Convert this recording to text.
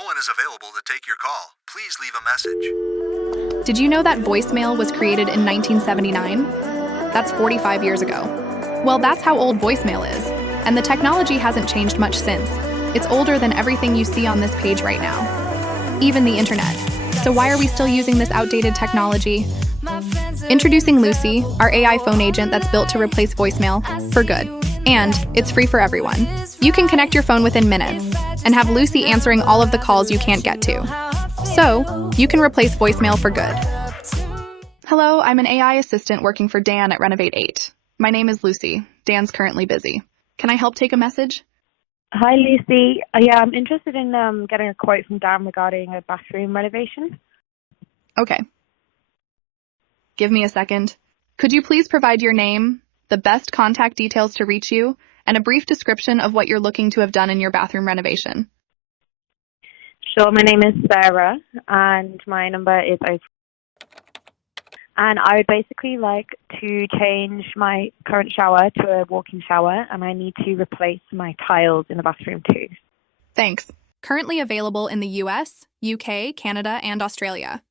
No one is available to take your call. Please leave a message. Did you know that voicemail was created in 1979? That's 45 years ago. Well, that's how old voicemail is, and the technology hasn't changed much since. It's older than everything you see on this page right now, even the internet. So why are we still using this outdated technology? Introducing Lucy, our AI phone agent that's built to replace voicemail for good. And it's free for everyone. You can connect your phone within minutes and have Lucy answering all of the calls you can't get to. So, you can replace voicemail for good. Hello, I'm an AI assistant working for Dan at Renovate 8. My name is Lucy. Dan's currently busy. Can I help take a message? Hi, Lucy. Yeah, I'm interested in getting a quote from Dan regarding a bathroom renovation. Okay. Give me a second. Could you please provide your name, the best contact details to reach you, and a brief description of what you're looking to have done in your bathroom renovation? Sure, my name is Sarah, and my number is 0. And I would basically like to change my current shower to a walk-in shower, and I need to replace my tiles in the bathroom too. Thanks. Currently available in the US, UK, Canada, and Australia.